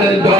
Hallelujah.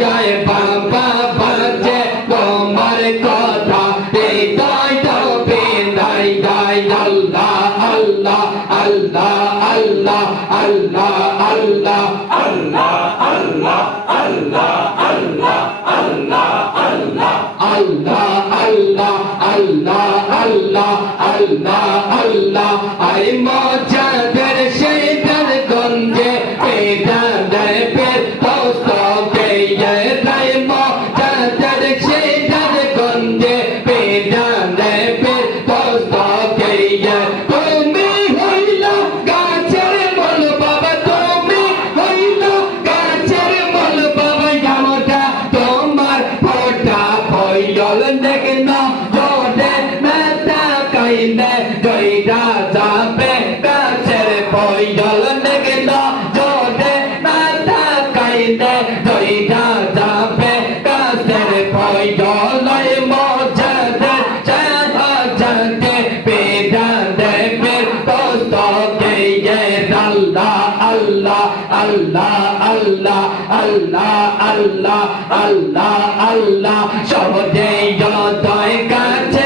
গায়ে বাবা বাজে তোমার কথা এই তাই তবে তাই গাই আল্লাহ আল্লাহ আল্লাহ আল্লাহ আল্লাহ আল্লাহ আল্লাহ আল্লাহ আল্লাহ আল্লাহ আল্লাহ আল্লাহ আল্লাহ আল্লাহ আল্লাহ আল্লাহ আল্লাহ আল্লাহ আরে মা আল্লাহ আল্লাহ আল্লাহ আল্লাহ আল্লাহ আল্লাহ আল্লাহ। সহজে যতয় কাছে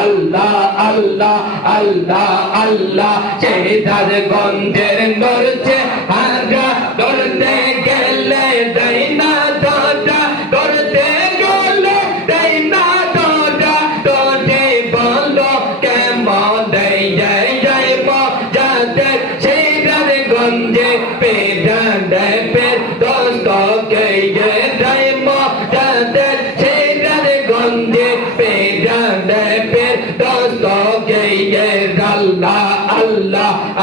আল্লাহ আল্লাহ আল্লাহ সেই তার গন্ধের গড়ছে